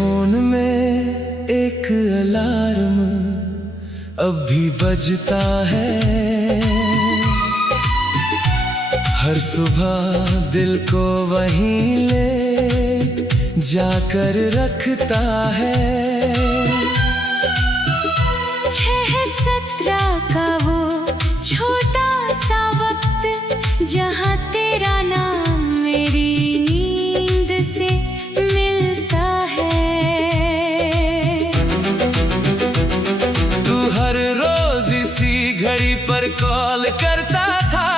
Phone में एक alarm अब भी बजता है। हर सुबह दिल को वहीं ले जाकर रखता है। 6-17 का वो छोटा सा वक्त जहाँ तेरा नाम मेरी नींद से मिलता है। तू हर रोज इसी घड़ी पर कॉल करता था,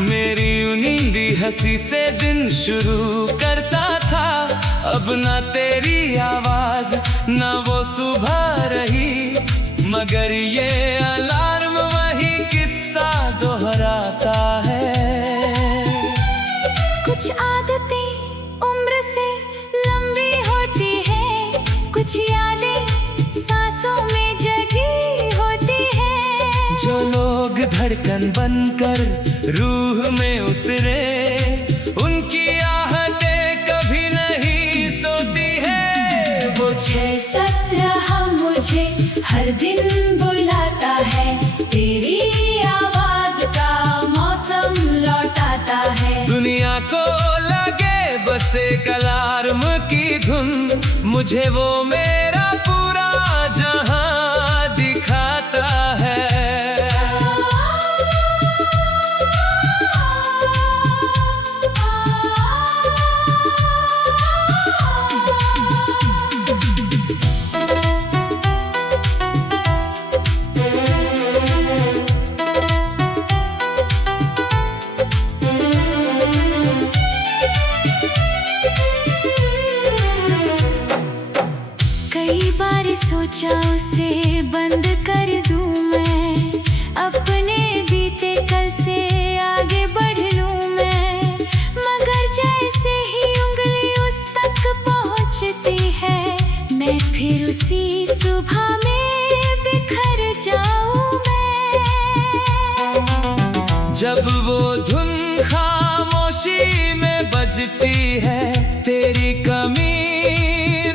मेरी नींदी हंसी से दिन शुरू करता था। अब ना तेरी आवाज ना वो सुबह रही, मगर ये अलार्म वही किस्सा दोहराता है। कुछ आदतें उम्र से लंबी होती है, कुछ यादें सांसों में जगी होती है। जो लोग धड़कन बनकर रूह में उतरे, उनकी आहटें कभी नहीं सोती है। वो 6-17 मुझे हर दिन बुलाता है, तेरी आवाज का मौसम लौटाता है। दुनिया को लगे बस एक अलार्म की धुन, मुझे वो मेरा पूरा जहां दिखाता है। कई बार सोचा उसे बंद कर दूं मैं, अपने बीते कल से आगे बढ़ लूं मैं। मगर जैसे ही उंगली उस तक पहुंचती है, मैं फिर उसी सुबह में बिखर जाऊं मैं। जब वो धुन खामोशी में बजती है, तेरी कमी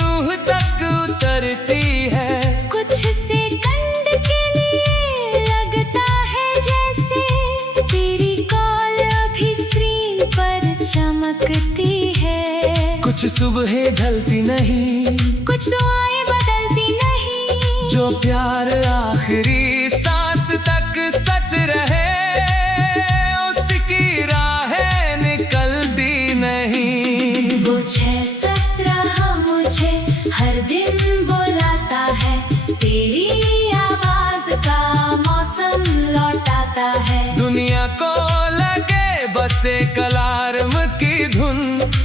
रूह तक उतरती है। कुछ सेकंड के लिए लगता है जैसे तेरी कॉल अभी स्क्रीन पर चमकती है। कुछ सुबहें ढलती नहीं, कुछ दुआएं बदलती नहीं, जो प्यार आखिरी सांस तक सच रहे, उसकी राहें निकलती नहीं। वो 6-17 मुझे हर दिन बुलाता है, तेरी आवाज का मौसम लौटाता है। दुनिया को लगे बस एक अलार्म की धुन,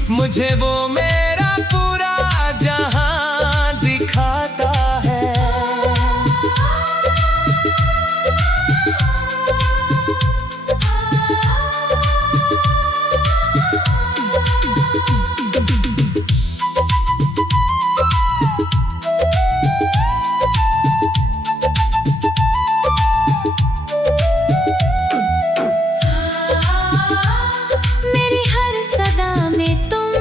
मुझे वो मेरा पूरा जहां दिखाता है। मेरी हर सदा में तुम,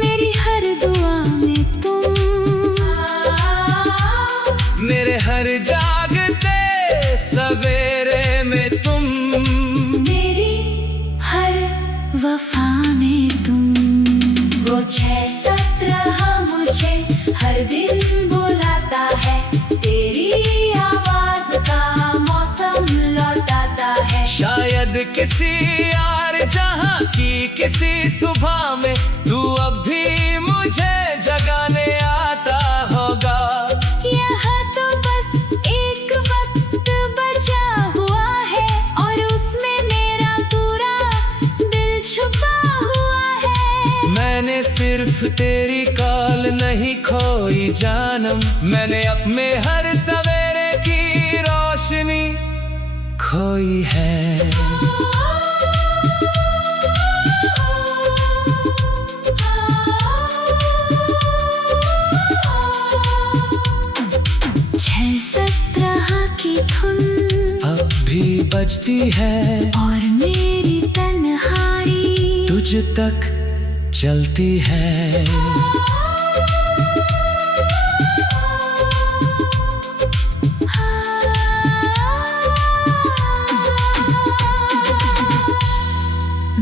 मेरी हर दुआ में तुम, मेरे हर जागते सवेरे में तुम, मेरी हर वफा में तुम। वो 6-17 मुझे हर दिन बुलाता है, तेरी आवाज का मौसम लौटाता है। शायद किसी यार जहां की किसी सुबह में तू अब भी मुझे जगाने आता होगा। यहाँ तो बस एक वक्त बचा हुआ है, और उसमें मेरा पूरा दिल छुपा हुआ है। मैंने सिर्फ तेरी कॉल नहीं खोई जानम, मैंने अपने हर सवेरे की रोशनी खोई है। 6-17 की धुन अब भी बजती है, और मेरी तन्हाई तुझ तक चलती है।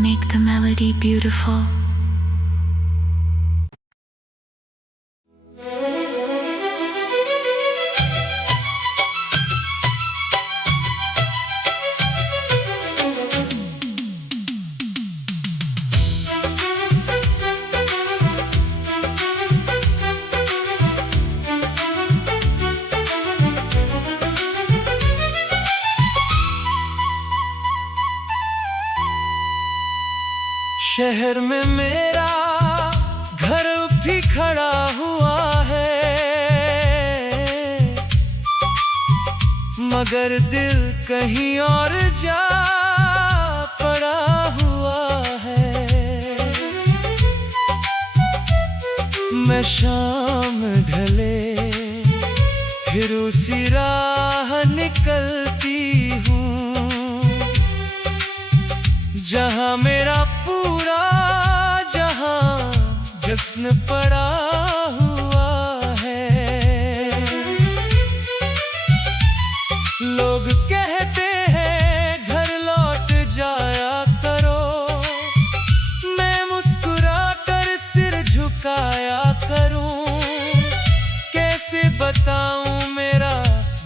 Make the melody beautiful. शहर में मेरा घर भी खड़ा हुआ है, मगर दिल कहीं और जा पड़ा हुआ है। मैं शाम ढले फिर उसी राह निकलती हूँ, जहाँ मेरा पूरा जहाँ जश्न पड़ा हुआ है। लोग कहते हैं घर लौट जाया करो, मैं मुस्कुरा कर सिर झुकाया करूं। कैसे बताऊं मेरा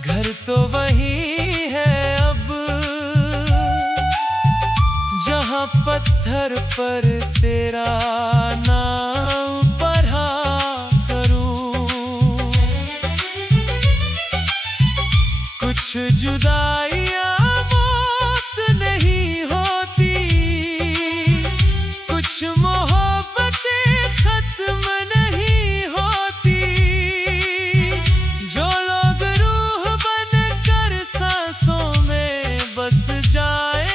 घर तो वही है अब, जहाँ पत्थर पर तेरा नाम पढ़ा करूं। कुछ जुदाइयाँ मौत नहीं होती, कुछ मोहब्बतें खत्म नहीं होती। जो लोग रूह बनकर सांसों में बस जाए,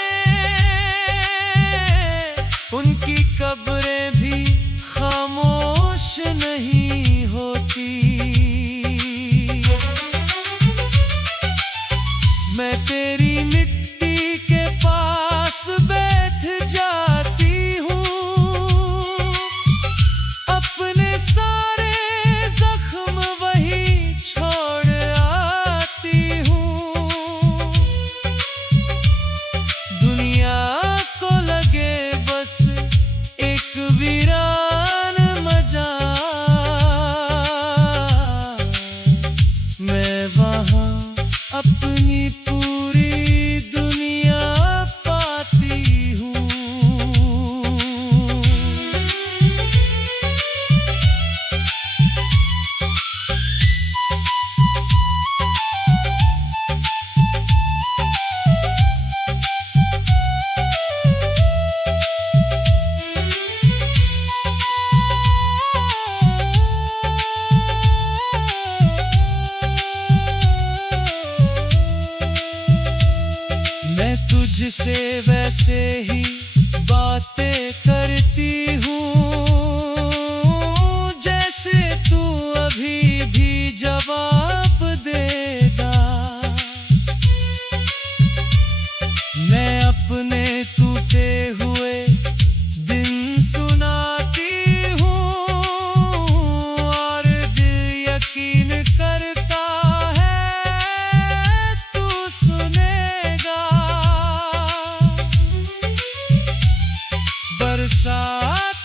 उनकी कब्रें भी खामोश नहीं होती। मैं तेरी मिट्टी के पास बैठ जाती हूँ, अपने सारे जख्म वही छोड़ आती हूँ। दुनिया को लगे बस एक वीरान मजार, मैं वहाँ अपनी पूरी दुनिया पाती हूँ। मैं तुझसे वैसे ही बातें करती हूँ, जैसे तू अभी भी जवाब देगा। मैं अपने टूटे हुए दिन सुनाती हूँ, और दिल यकीन करता है तू सुनेगा। बरसात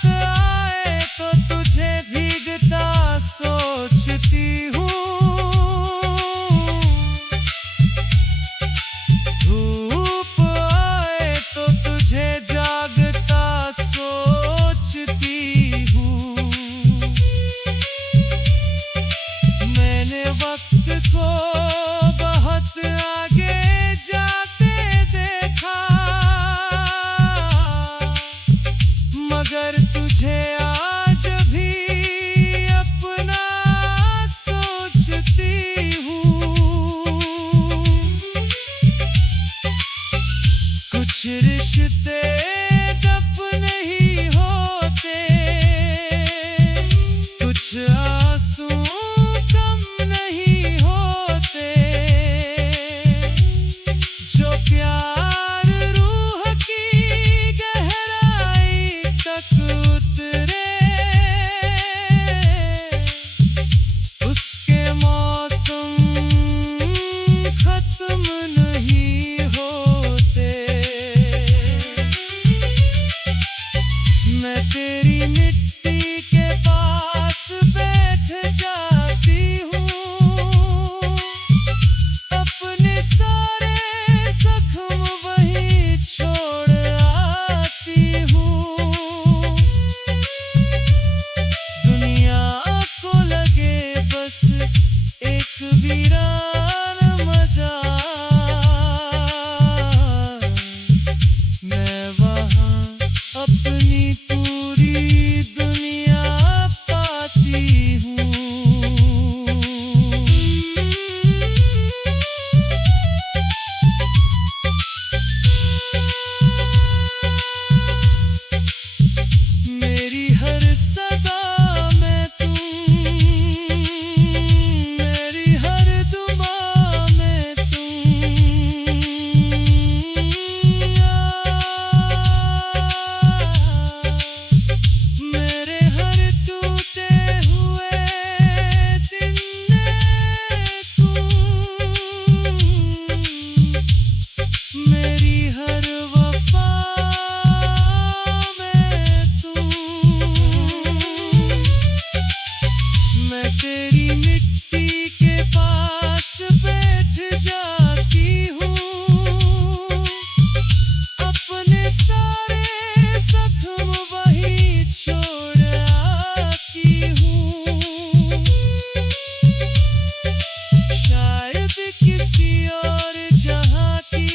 तेरी मिट्टी के पास बैठ जाती हूँ, अपने सारे जख्म वहीं छोड़ आती हूँ। शायद किसी और जहाँ की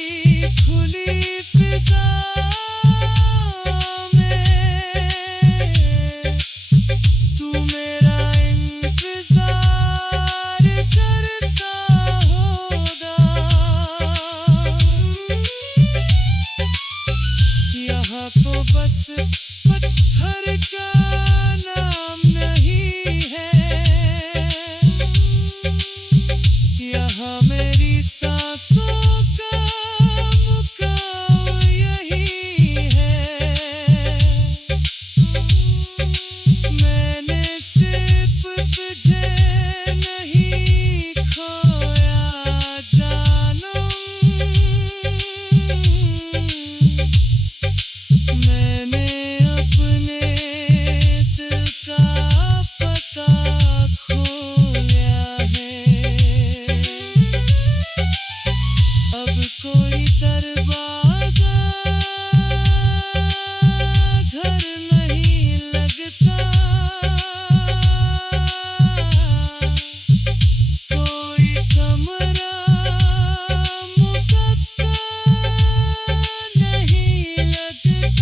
खुली फिजा में तू मेरा इंतजार करता होगा। यहाँ तो बस पत्थर का नाम नहीं है, यहाँ मेरी सांसों का मुकाम यही है। मैंने सिर्फ तुझे नहीं खोया जानम, मैंने अपने दिल का पता खोया है। अब कोई दरवाजा घर नहीं लगता, कोई कमरा मुकद्दर नहीं लगता।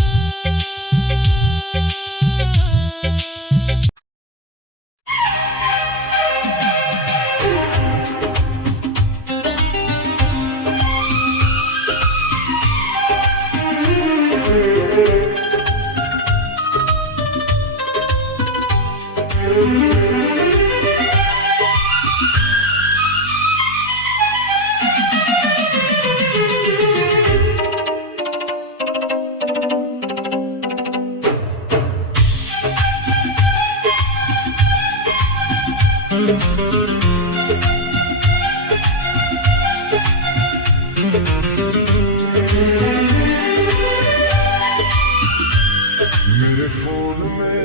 मेरे फोन में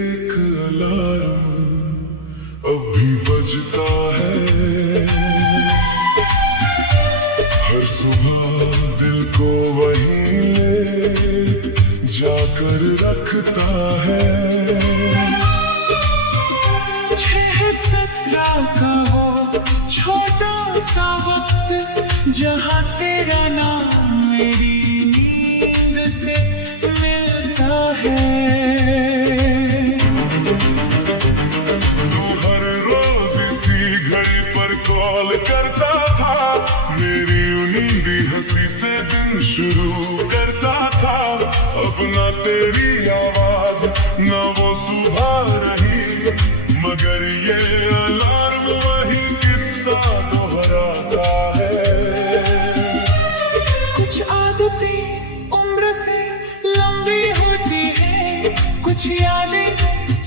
एक अलार्म अब भी बजता है, हर सुबह दिल को वहीं ले जाकर रखता है। 6-17 का वो छोटा सा वक्त जहाँ तेरा नाम मेरी नींद से मिलता है। तू हर रोज इसी घड़ी पर कॉल करता था, मेरी नींदी हंसी से दिन शुरू करता था। अब ना तेरी आवाज ना वो सुबह रही, मगर ये अलार्म वही किस्सा दोहराता है। कुछ आदतें उम्र से लंबी होती है, कुछ यादें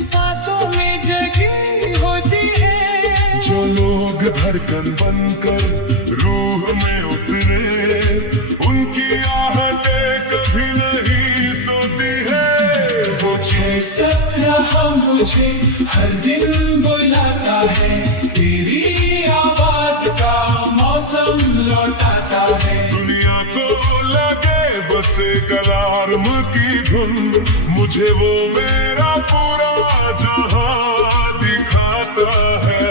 सांसों में जगी होती है। जो लोग धड़कन बनकर रूह में उतरे, उनकी आहटें कभी नहीं सोती है। वो 6-17 मुझे हर दिन बुलाता है, तेरी आवाज का मौसम लौटाता है। दुनिया को लगे बस एक अलार्म की धुन, मुझे वो मेरा पूरा जहां दिखाता है।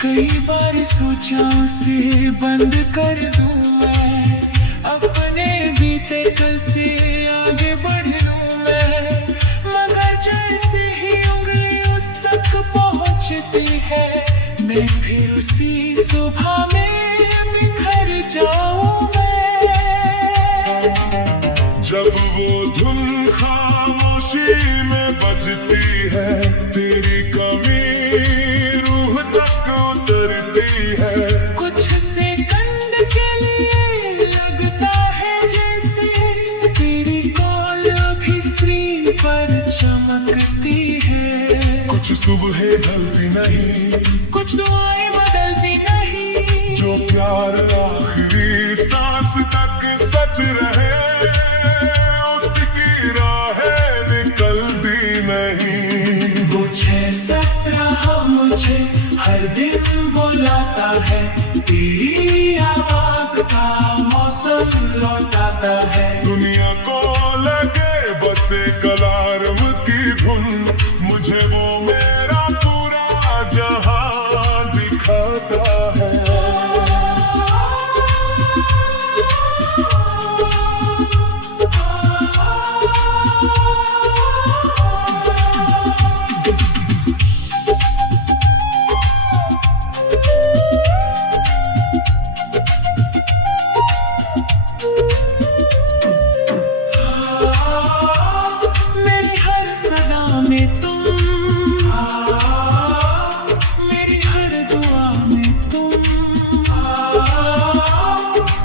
कई बार सोचा उसे बंद कर दूं मैं, अपने बीते कल से आगे बढ़ लूं मैं, मगर जैसे ही उंगली उस तक पहुंचती है, मैं फिर उसी सुबह में बिखर जाऊं मैं। जब वो धुन खामोशी में बजती है, तेरी कमी रूह तक उतरती है। कुछ सेकंड के लिए सुबह ढलती नहीं, कुछ दुआएं बदलती नहीं, जो प्यार आखिरी सांस तक सच रहे उसकी राहें निकलती नहीं। वो 6-7 मुझे हर दिन बुलाता है, तेरी आवाज का मौसम लौटाता है। दुनिया को लगे बस एक अलार्म की धुन, मुझे वो मेरा पूरा जहां दिखाता है। मेरी हर सदा में तुम, मेरी हर दुआ में तुम,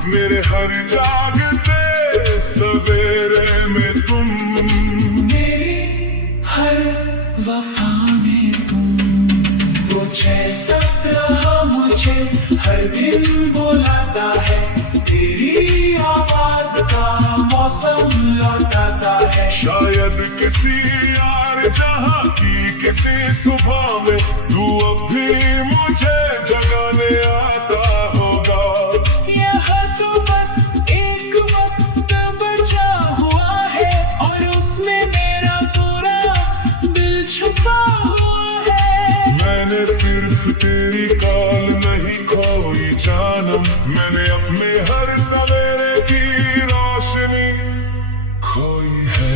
मेरे हर जागते सवेरे में तुम, मेरी हर वफा में तुम। वो 6-7 मुझे हर दिन बुलाता है, तेरी आवाज का मौसम लौटाता है। शायद किसी यार जहां की किसी सुबह में तू अब भी मुझे जगाने आता होगा। यह तो बस एक वक्त बचा हुआ है, और उसमें मेरा पूरा दिल छुपा हुआ है। मैंने सिर्फ तेरी कॉल नहीं खोई जानम, मैंने अपने हर सवेरे की रोशनी खोई है।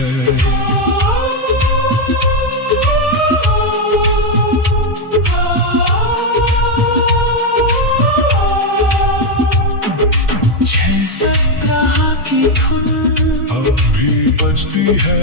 की धुन अब भी बजती है।